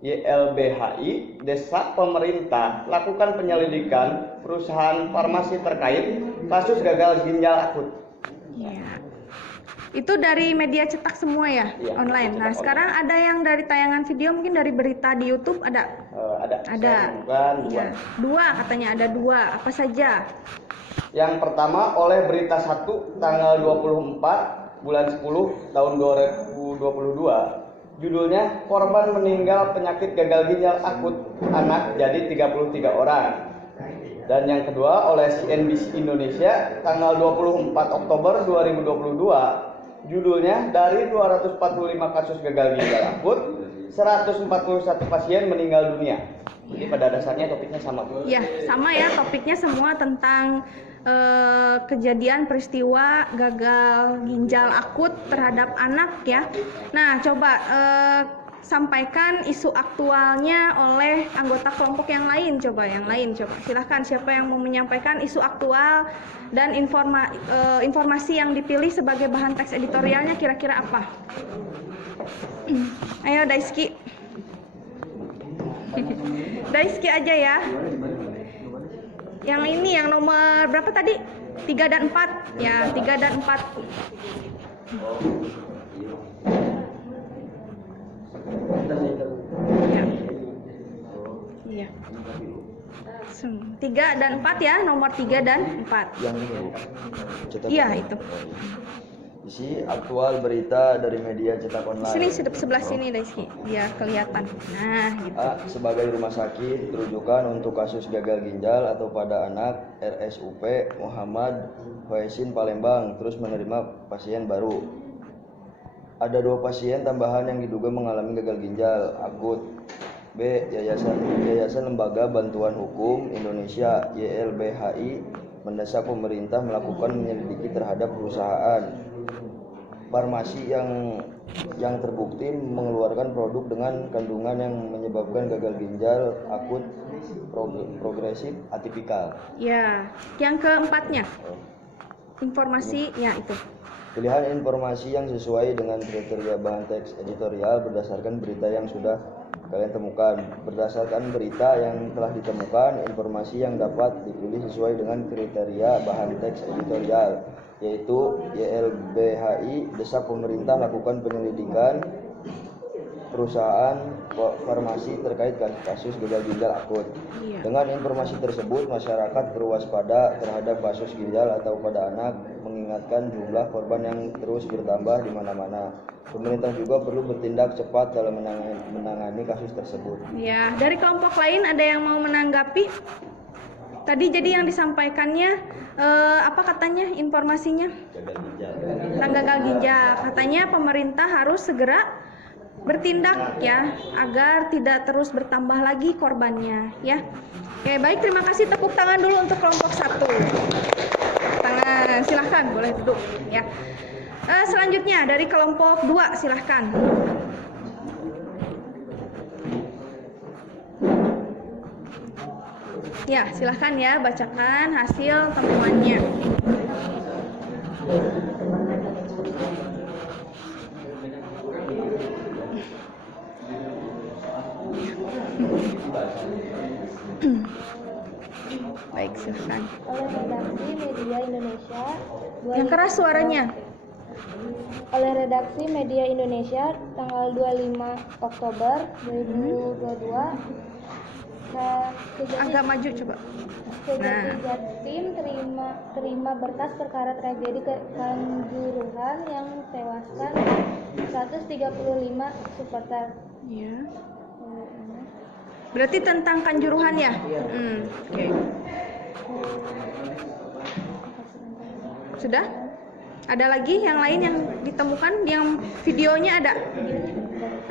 YLBHI desak pemerintah lakukan penyelidikan perusahaan farmasi terkait kasus gagal ginjal akut. Ya. Itu dari media cetak semua ya, Iya, online. Nah, cetak sekarang ada yang dari tayangan video, mungkin dari berita di YouTube ada? Ada. Ada. Bukan dua. Ya. Dua katanya, ada dua. Apa saja? Yang pertama, oleh berita 1 tanggal 24 bulan 10 tahun 2022. Judulnya, korban meninggal penyakit gagal ginjal akut anak jadi 33 orang. Dan yang kedua, oleh CNBC Indonesia tanggal 24 Oktober 2022. Judulnya, dari 245 kasus gagal ginjal akut, 141 pasien meninggal dunia. Jadi pada dasarnya topiknya sama. Ya, sama ya, topiknya semua tentang kejadian peristiwa gagal ginjal akut terhadap anak ya. Nah, coba sampaikan isu aktualnya oleh anggota kelompok yang lain. Coba silahkan, siapa yang mau menyampaikan isu aktual dan informasi yang dipilih sebagai bahan teks editorialnya kira-kira apa? Ayo Daisuke. Daisuke aja ya. Yang ini yang nomor berapa tadi? 3 dan 4. Ya, 3 dan 4. Ya. Iya. 3 dan 4 ya, nomor 3 dan 4. Yang ini Bu. Cetak Iya, online. itu. Isi aktual berita dari media cetak online. Sini sebelah sini Daisuke, biar kelihatan. Nah, gitu. A. Sebagai rumah sakit rujukan untuk kasus gagal ginjal atau pada anak, RSUP Muhammad Faisin Palembang terus menerima pasien baru. Ada 2 pasien tambahan yang diduga mengalami gagal ginjal akut. B. Yayasan Lembaga Bantuan Hukum Indonesia YLBHI mendesak pemerintah melakukan menyelidiki terhadap perusahaan farmasi yang terbukti mengeluarkan produk dengan kandungan yang menyebabkan gagal ginjal akut progresif atipikal. Ya, yang keempatnya. Informasinya itu. Pilihan informasi yang sesuai dengan kriteria bahan teks editorial berdasarkan berita yang sudah kalian temukan. Berdasarkan berita yang telah ditemukan, informasi yang dapat dipilih sesuai dengan kriteria bahan teks editorial, yaitu YLBHI desak pemerintah lakukan penyelidikan perusahaan farmasi terkait kasus gagal ginjal akut. Dengan informasi tersebut, masyarakat perlu waspada terhadap kasus ginjal atau pada anak, mengingatkan jumlah korban yang terus bertambah di mana-mana. Pemerintah juga perlu bertindak cepat dalam menangani kasus tersebut. Ya, dari kelompok lain ada yang mau menanggapi? Tadi jadi yang disampaikannya apa katanya informasinya? Tentang gagal ginjal. Katanya pemerintah harus segera bertindak ya agar tidak terus bertambah lagi korbannya ya. Oke, baik, terima kasih, tepuk tangan dulu untuk kelompok 1. Tangan, silahkan boleh duduk ya. Selanjutnya dari kelompok 2 silahkan. Ya, silahkan ya bacakan hasil temuannya. Baik, silahkan. Oleh redaksi Media Indonesia. Yang keras suaranya. Oleh redaksi Media Indonesia tanggal 25 Oktober 2022. Agak maju coba. Kejati Jatim terima berkas perkara tragedi Kanjuruhan yang tewaskan 135 supporter. Iya. Berarti tentang Kanjuruhan ya? Oke. Sudah? Ada lagi yang lain yang ditemukan? Yang videonya ada?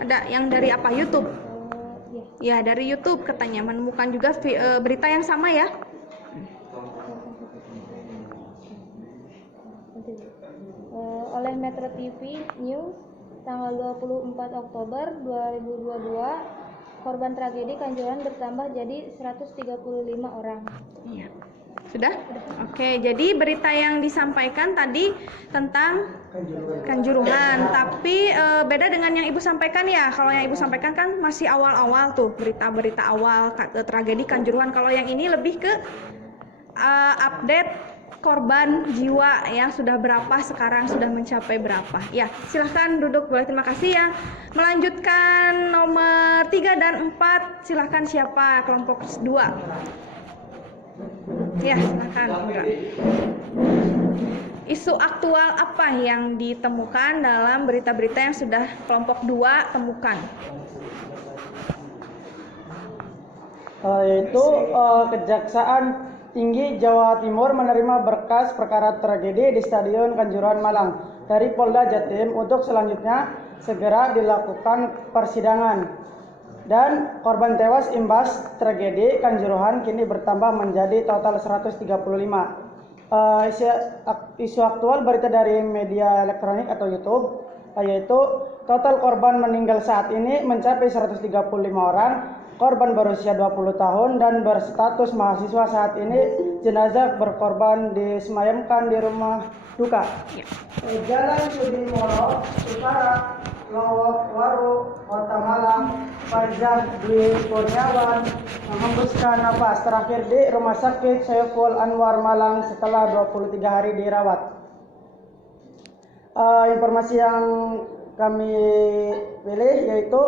Ada yang dari apa? YouTube? Ya, dari YouTube katanya menemukan juga berita yang sama ya? Oleh Metro TV News tanggal 24 Oktober 2022, korban tragedi Kanjuruhan bertambah jadi 135 orang. Iya. Sudah? Oke, jadi berita yang disampaikan tadi tentang Kanjuruhan, tapi beda dengan yang Ibu sampaikan ya. Kalau yang Ibu sampaikan kan masih awal-awal tuh, berita-berita awal tragedi Kanjuruhan. Kalau yang ini lebih ke update korban jiwa yang sudah berapa, sekarang sudah mencapai berapa. Ya, silahkan duduk boleh, terima kasih ya. Melanjutkan nomor 3 dan 4, silahkan siapa kelompok 2. Ya, silakan. Isu aktual apa yang ditemukan dalam berita-berita yang sudah kelompok 2 temukan? Yaitu Kejaksaan Tinggi Jawa Timur menerima berkas perkara tragedi di Stadion Kanjuruhan Malang dari Polda Jatim untuk selanjutnya segera dilakukan persidangan. Dan korban tewas imbas tragedi Kanjuruhan kini bertambah menjadi total 135. Isu aktual berita dari media elektronik atau YouTube, yaitu total korban meninggal saat ini mencapai 135 orang. Korban berusia 20 tahun dan berstatus mahasiswa. Saat ini jenazah berkorban disemayamkan di rumah duka. Jalan Sudimoro Utara, Lowok Waru, Kota Malang, Farzah Dwi Kurniawan menghembuskan napas terakhir di Rumah Sakit Saiful Anwar Malang setelah 23 hari dirawat. Informasi yang kami pilih yaitu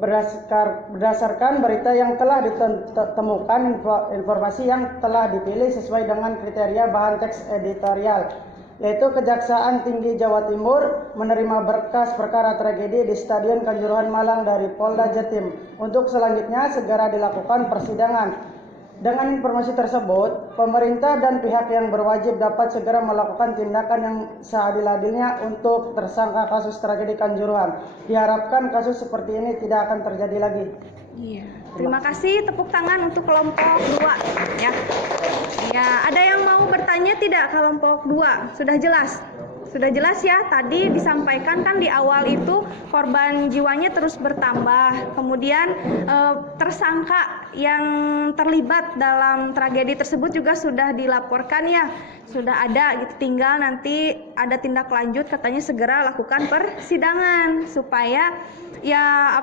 berdasarkan berita yang telah ditemukan, informasi yang telah dipilih sesuai dengan kriteria bahan teks editorial, yaitu Kejaksaan Tinggi Jawa Timur menerima berkas perkara tragedi di Stadion Kanjuruhan Malang dari Polda Jatim untuk selanjutnya segera dilakukan persidangan. Dengan informasi tersebut, pemerintah dan pihak yang berwajib dapat segera melakukan tindakan yang seadil-adilnya untuk tersangka kasus tragedi Kanjuruhan. Diharapkan kasus seperti ini tidak akan terjadi lagi. Iya. Terima kasih, tepuk tangan untuk kelompok 2 ya. Ya, ada yang mau bertanya tidak kelompok 2? Sudah jelas? Sudah jelas ya, tadi disampaikan kan di awal itu korban jiwanya terus bertambah. Kemudian tersangka yang terlibat dalam tragedi tersebut juga sudah dilaporkan ya. Sudah ada gitu, tinggal nanti ada tindak lanjut, katanya segera lakukan persidangan supaya ya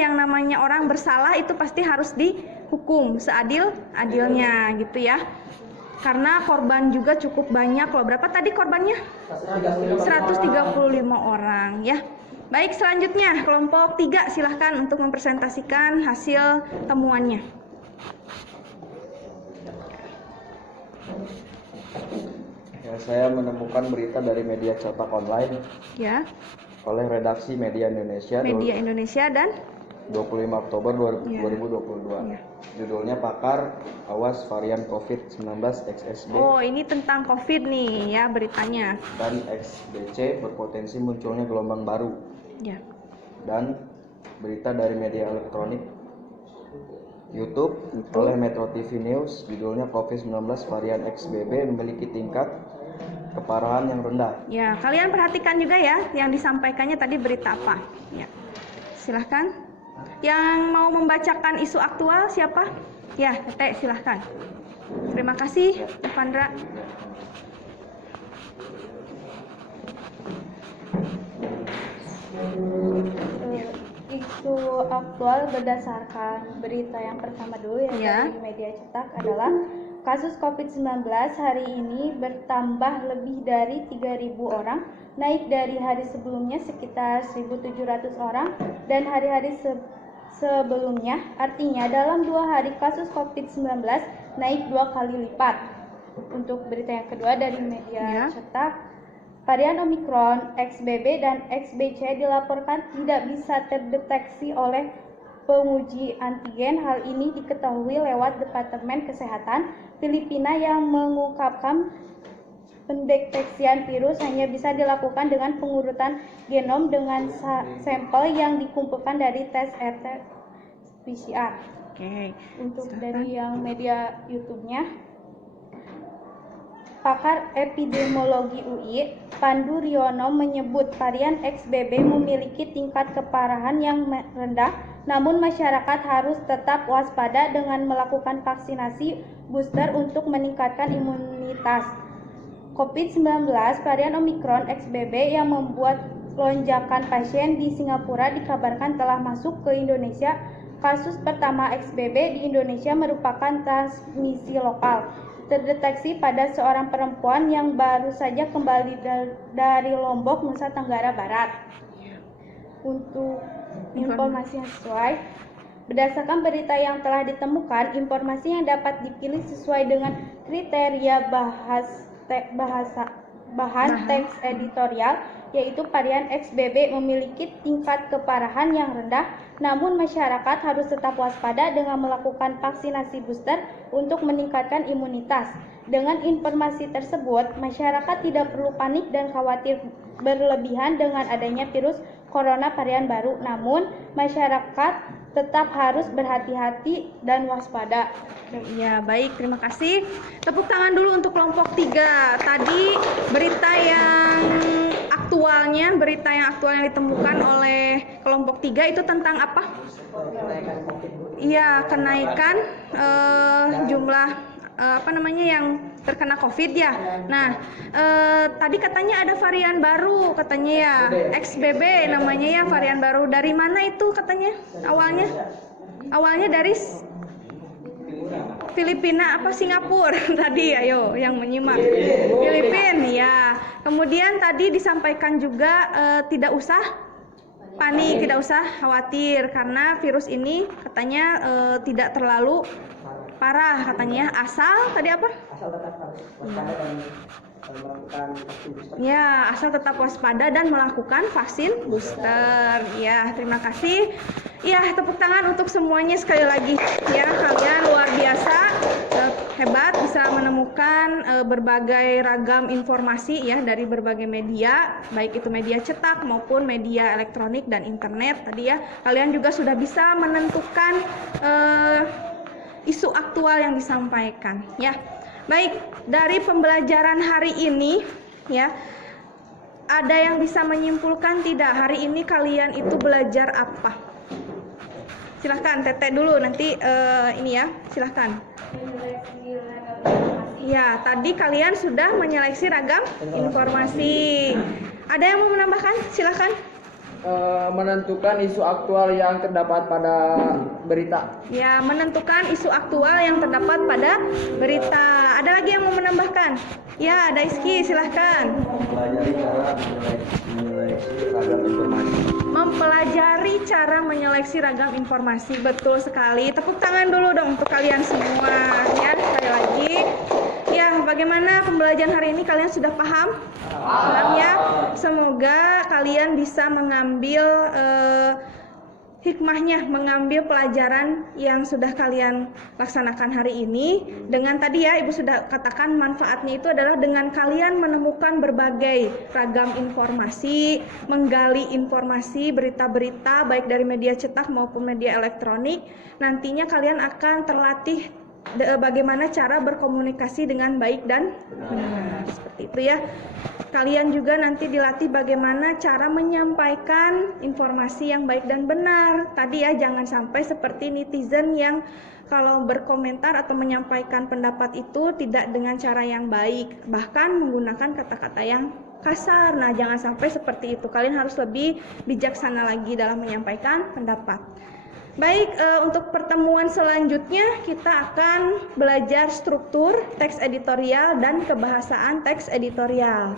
yang namanya orang bersalah itu pasti harus dihukum seadil-adilnya gitu ya. Karena korban juga cukup banyak loh. Berapa tadi korbannya? 135 orang ya. Baik, selanjutnya kelompok 3 silahkan untuk mempresentasikan hasil temuannya. Ya, saya menemukan berita dari media cetak online Ya. oleh redaksi Media Indonesia. Media Indonesia dan 25 Oktober 2022. Ya. Judulnya Pakar Awas Varian COVID-19 XSB Oh, ini tentang COVID nih ya beritanya. dan XBC berpotensi munculnya gelombang baru. Ya. Dan berita dari media elektronik YouTube oleh Metro TV News, judulnya COVID-19 varian XBB memiliki tingkat keparahan yang rendah. Ya, kalian perhatikan juga ya yang disampaikannya tadi berita apa. Ya, silahkan. Yang mau membacakan isu aktual siapa? Ya, Tete, silahkan. Terima kasih, Devandra. Isu aktual berdasarkan berita yang pertama dulu yang dari media cetak adalah kasus COVID-19 hari ini bertambah lebih dari 3.000 orang, naik dari hari sebelumnya sekitar 1.700 orang dan hari-hari sebelumnya. Artinya dalam 2 hari kasus COVID-19 naik 2 kali lipat. Untuk berita yang kedua dari media cetak, varian Omicron, XBB, dan XBC dilaporkan tidak bisa terdeteksi oleh penguji antigen. Hal ini diketahui lewat Departemen Kesehatan Filipina yang mengungkapkan pendeteksian virus hanya bisa dilakukan dengan pengurutan genom dengan sampel yang dikumpulkan dari tes RT-PCR. Oke. Untuk dari yang media YouTube-nya, pakar epidemiologi UI, Pandu Riono menyebut varian XBB memiliki tingkat keparahan yang rendah, namun masyarakat harus tetap waspada dengan melakukan vaksinasi booster untuk meningkatkan imunitas. COVID-19 varian Omicron XBB yang membuat lonjakan pasien di Singapura dikabarkan telah masuk ke Indonesia. Kasus pertama XBB di Indonesia merupakan transmisi lokal, terdeteksi pada seorang perempuan yang baru saja kembali dari Lombok, Nusa Tenggara Barat. Untuk informasi yang sesuai, berdasarkan berita yang telah ditemukan, informasi yang dapat dipilih sesuai dengan kriteria bahan teks editorial, yaitu varian XBB memiliki tingkat keparahan yang rendah, namun masyarakat harus tetap waspada dengan melakukan vaksinasi booster untuk meningkatkan imunitas. Dengan informasi tersebut, masyarakat tidak perlu panik dan khawatir berlebihan dengan adanya virus corona varian baru, namun masyarakat tetap harus berhati-hati dan waspada. Ya, baik, terima kasih. Tepuk tangan dulu untuk kelompok 3. Tadi berita yang aktual yang ditemukan oleh kelompok 3 itu tentang apa? Iya, kenaikan jumlah yang terkena COVID ya. Nah, tadi katanya ada varian baru katanya ya, XBB namanya ya, varian baru. Dari mana itu katanya awalnya? Awalnya dari Filipina apa Singapura tadi, ayo yang menyimak. Filipina ya. Kemudian tadi disampaikan juga tidak usah panik, tidak usah khawatir karena virus ini katanya tidak terlalu parah katanya, asal tadi apa? Asal tetap harus waspada dan melakukan vaksin booster. Ya, asal tetap waspada dan melakukan vaksin booster. Ya, terima kasih. Ya, tepuk tangan untuk semuanya sekali lagi. Ya, kalian luar biasa, hebat bisa menemukan berbagai ragam informasi ya dari berbagai media, baik itu media cetak maupun media elektronik dan internet. Tadi ya, kalian juga sudah bisa menentukan isu aktual yang disampaikan ya. Baik, dari pembelajaran hari ini ya, ada yang bisa menyimpulkan tidak hari ini kalian itu belajar apa? Silahkan Tete dulu nanti ini ya, silahkan. Ya, tadi kalian sudah menyeleksi ragam informasi. Ada yang mau menambahkan? Silahkan. Menentukan isu aktual yang terdapat pada berita. Ya, menentukan isu aktual yang terdapat pada berita. Ada lagi yang mau menambahkan? Ya, ada Iski, silahkan. Mempelajari cara menyeleksi ragam informasi. Betul sekali. Tepuk tangan dulu dong untuk kalian semua. Ya, sekali lagi. Ya, bagaimana pembelajaran hari ini? Kalian sudah paham? Paham ya? Semoga kalian bisa mengambil hikmahnya, mengambil pelajaran yang sudah kalian laksanakan hari ini. Dengan tadi ya, Ibu sudah katakan manfaatnya itu adalah dengan kalian menemukan berbagai ragam informasi, menggali informasi, berita-berita baik dari media cetak maupun media elektronik. Nantinya kalian akan terlatih bagaimana cara berkomunikasi dengan baik dan benar. Seperti itu ya. Kalian juga nanti dilatih bagaimana cara menyampaikan informasi yang baik dan benar. Tadi ya, jangan sampai seperti netizen yang kalau berkomentar atau menyampaikan pendapat itu tidak dengan cara yang baik, bahkan menggunakan kata-kata yang kasar. Nah, jangan sampai seperti itu. Kalian harus lebih bijaksana lagi dalam menyampaikan pendapat. Baik, untuk pertemuan selanjutnya kita akan belajar struktur teks editorial dan kebahasaan teks editorial.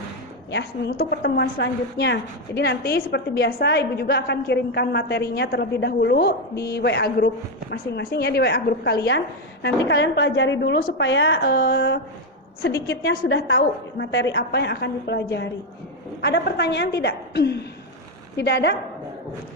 Ya, untuk pertemuan selanjutnya. Jadi nanti seperti biasa Ibu juga akan kirimkan materinya terlebih dahulu di WA group masing-masing ya, di WA group kalian. Nanti kalian pelajari dulu supaya sedikitnya sudah tahu materi apa yang akan dipelajari. Ada pertanyaan tidak? Tidak ada?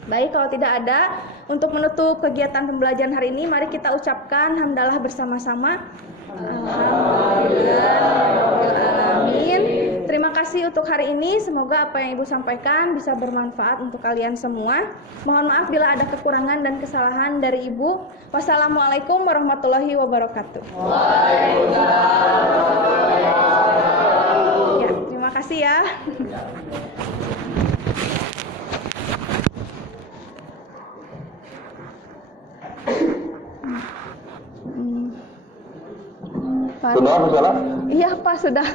Baik, kalau tidak ada, untuk menutup kegiatan pembelajaran hari ini, mari kita ucapkan hamdalah bersama-sama. Alhamdulillahirrahmanirrahim. Terima kasih untuk hari ini. Semoga apa yang Ibu sampaikan bisa bermanfaat untuk kalian semua. Mohon maaf bila ada kekurangan dan kesalahan dari Ibu. Wassalamualaikum warahmatullahi wabarakatuh. Ya, terima kasih ya. Sudah, Saudara? Iya Pak, sudah.